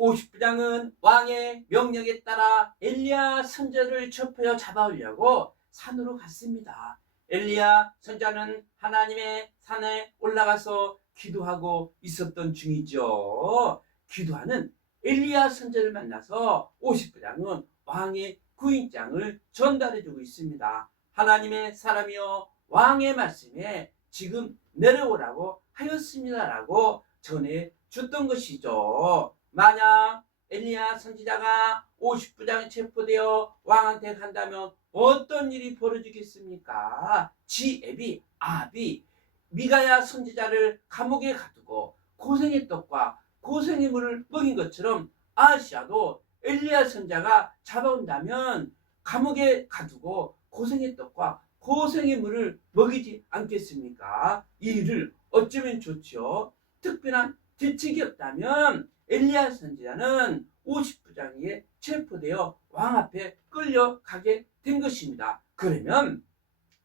50부장은 왕의 명령에 따라 엘리야 선지자를 첩혀 잡아오려고 산으로 갔습니다. 엘리야 선지자는 하나님의 산에 올라가서 기도하고 있었던 중이죠. 기도하는 엘리야 선지자를 만나서 50부장은 왕의 구인장을 전달해주고 있습니다. 하나님의 사람이여 왕의 말씀에 지금 내려오라고 하였습니다라고 전해줬던 것이죠. 만약 엘리야 선지자가 50부장에 체포되어 왕한테 간다면 어떤 일이 벌어지겠습니까? 지앱이 아합이 미가야 선지자를 감옥에 가두고 고생의 떡과 고생의 물을 먹인 것처럼 아하시아도 엘리야 선지자가 잡아온다면 감옥에 가두고 고생의 떡과 고생의 물을 먹이지 않겠습니까? 이 일을 어쩌면 좋죠. 특별한 대책이 없다면 엘리야 선지자는 50부장에 체포되어 왕 앞에 끌려가게 된 것입니다. 그러면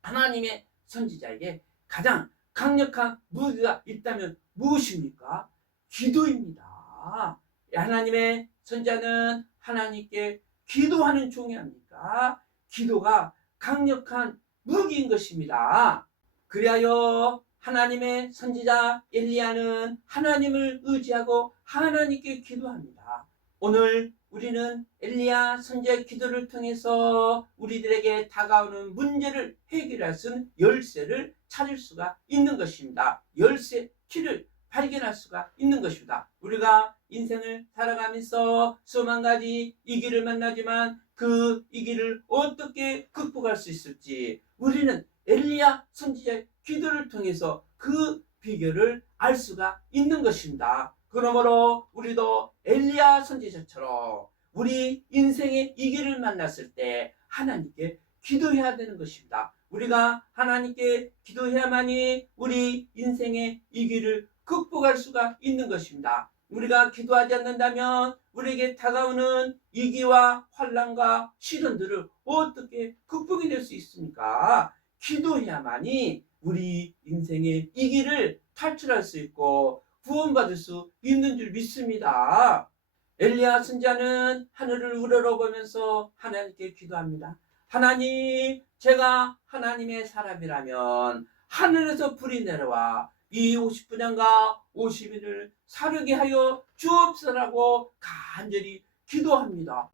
하나님의 선지자에게 가장 강력한 무기가 있다면 무엇입니까? 기도입니다. 하나님의 선지자는 하나님께 기도하는 종이 아닙니까? 기도가 강력한 무기인 것입니다. 그리하여 하나님의 선지자 엘리야는 하나님을 의지하고 하나님께 기도합니다. 오늘 우리는 엘리야 선지자의 기도를 통해서 우리들에게 다가오는 문제를 해결할 수 있는 열쇠를 찾을 수가 있는 것입니다. 열쇠 키를 발견할 수가 있는 것입니다. 우리가 인생을 살아가면서 수만 가지 위기를 만나지만 그 위기를 어떻게 극복할 수 있을지 우리는 엘리야 선지자의 기도를 통해서 그 비결을 알 수가 있는 것입니다. 그러므로 우리도 엘리야 선지자처럼 우리 인생의 위기를 만났을 때 하나님께 기도해야 되는 것입니다. 우리가 하나님께 기도해야만이 우리 인생의 위기를 극복할 수가 있는 것입니다. 우리가 기도하지 않는다면 우리에게 다가오는 위기와 환난과 시련들을 어떻게 극복해낼 수 있습니까? 기도해야만이 우리 인생의 위기를 탈출할 수 있고 구원받을 수 있는 줄 믿습니다. 엘리야 선지자는 하늘을 우러러보면서 하나님께 기도합니다. 하나님, 제가 하나님의 사람이라면 하늘에서 불이 내려와 이 50부장과 50인을 사르게 하여 주옵소서라고 간절히 기도합니다.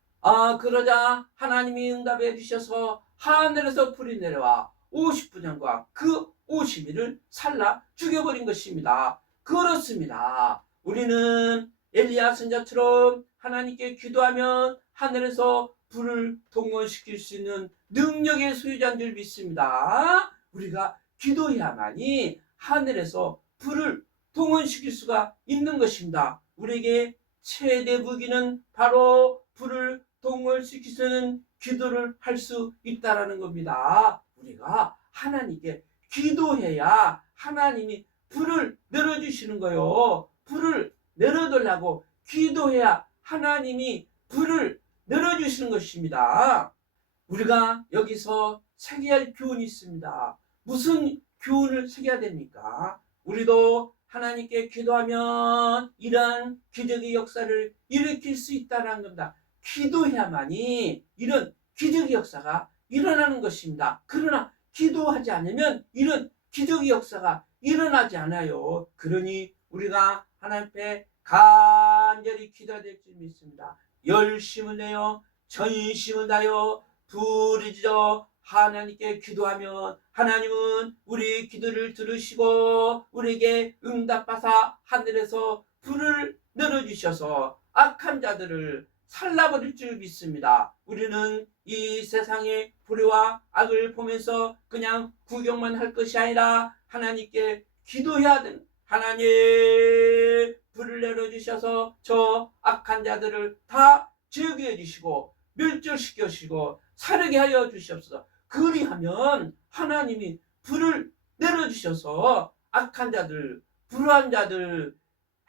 그러자 하나님이 응답해 주셔서 하늘에서 불이 내려와 50부장과 그 50인을 살라 죽여버린 것입니다. 그렇습니다. 우리는 엘리야 선지자처럼 하나님께 기도하면 하늘에서 불을 동원시킬 수 있는 능력의 소유자인 줄 믿습니다. 우리가 기도해야만이 하늘에서 불을 동원시킬 수가 있는 것입니다. 우리에게 최대 무기는 바로 불을 동원시킬 수 있는 기도를 할 수 있다는 겁니다. 우리가 하나님께 기도해야 하나님이 불을 내려주시는 거요. 불을 내려달라고 기도해야 하나님이 불을 내려주시는 것입니다. 우리가 여기서 새겨야 할 교훈이 있습니다. 무슨 교훈을 새겨야 됩니까? 우리도 하나님께 기도하면 이러한 기적의 역사를 일으킬 수 있다는 겁니다. 기도해야만이 이런 기적의 역사가 일어나는 것입니다. 그러나 기도하지 않으면 이런 기적의 역사가 일어나지 않아요. 그러니 우리가 하나님 앞에 간절히 기도해야 될 줄 믿습니다. 열심을 내어 전심을 다하여 부르짖어 하나님께 기도하면 하나님은 우리 기도를 들으시고 우리에게 응답하사 하늘에서 불을 내려주셔서 악한 자들을 살라버릴 줄 믿습니다. 우리는 이 세상의 불의와 악을 보면서 그냥 구경만 할 것이 아니라 하나님께 기도해야 되는, 하나님 불을 내려주셔서 저 악한 자들을 다 제거해 주시고 멸절시켜 주시고 사르게 하여 주시옵소서. 그리하면 하나님이 불을 내려주셔서 악한 자들, 불의한 자들,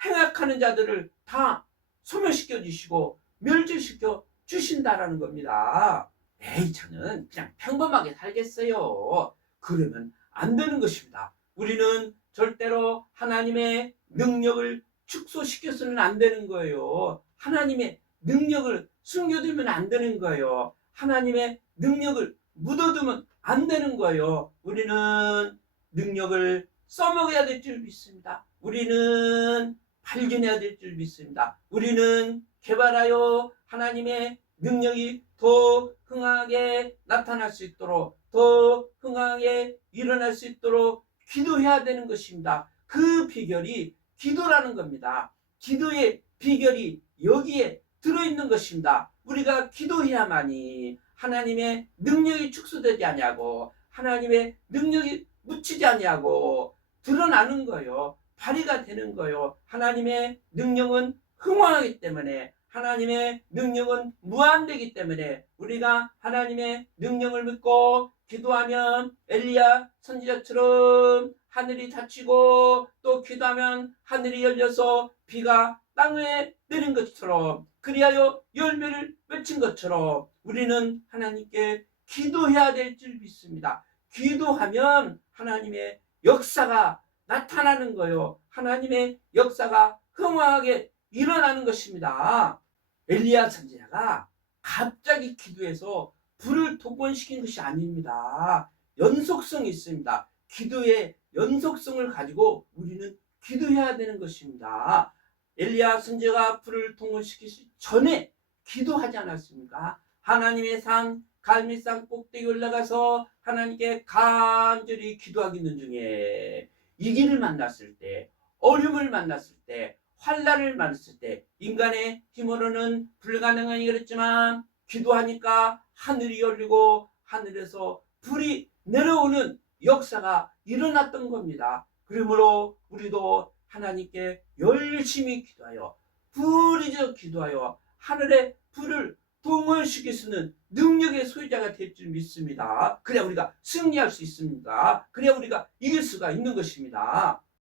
행악하는 자들을 다 소멸시켜 주시고 멸절시켜 주신다라는 겁니다. 에이, 저는 그냥 평범하게 살겠어요. 그러면 안 되는 것입니다. 우리는 절대로 하나님의 능력을 축소시켜서는 안 되는 거예요. 하나님의 능력을 숨겨두면 안 되는 거예요. 하나님의 능력을 묻어두면 안 되는 거예요. 우리는 능력을 써먹어야 될 줄 믿습니다. 우리는 발견해야 될 줄 믿습니다. 우리는 개발하여 하나님의 능력이 더 흥하게 나타날 수 있도록, 더 흥하게 일어날 수 있도록 기도해야 되는 것입니다. 그 비결이 기도라는 겁니다. 기도의 비결이 여기에 들어있는 것입니다. 우리가 기도해야만이 하나님의 능력이 축소되지 아니하고 하나님의 능력이 묻히지 아니하고 드러나는 거예요. 발휘가 되는 거예요. 하나님의 능력은 흥황하기 때문에, 하나님의 능력은 무한되기 때문에 우리가 하나님의 능력을 믿고 기도하면 엘리야 선지자처럼 하늘이 닫히고, 또 기도하면 하늘이 열려서 비가 땅에 내린 것처럼, 그리하여 열매를 맺힌 것처럼 우리는 하나님께 기도해야 될 줄 믿습니다. 기도하면 하나님의 역사가 나타나는 거예요. 하나님의 역사가 흥황하게 일어나는 것입니다. 엘리야 선지자가 갑자기 기도해서 불을 동원시킨 것이 아닙니다. 연속성이 있습니다. 기도의 연속성을 가지고 우리는 기도해야 되는 것입니다. 엘리야 선지자가 불을 동원시키기 전에 기도하지 않았습니까? 하나님의 산 갈멜산 꼭대기 올라가서 하나님께 간절히 기도하기는 중에 위기를 만났을 때, 어려움을 만났을 때, 환난을 만났을 때 인간의 힘으로는 불가능한 일이었지만 기도하니까 하늘이 열리고 하늘에서 불이 내려오는 역사가 일어났던 겁니다. 그러므로 우리도 하나님께 열심히 기도하여, 부르짖어 기도하여 하늘의 불을 동원시킬 수 있는 능력의 소유자가 될 줄 믿습니다. 그래야 우리가 승리할 수 있습니다. 그래야 우리가 이길 수가 있는 것입니다.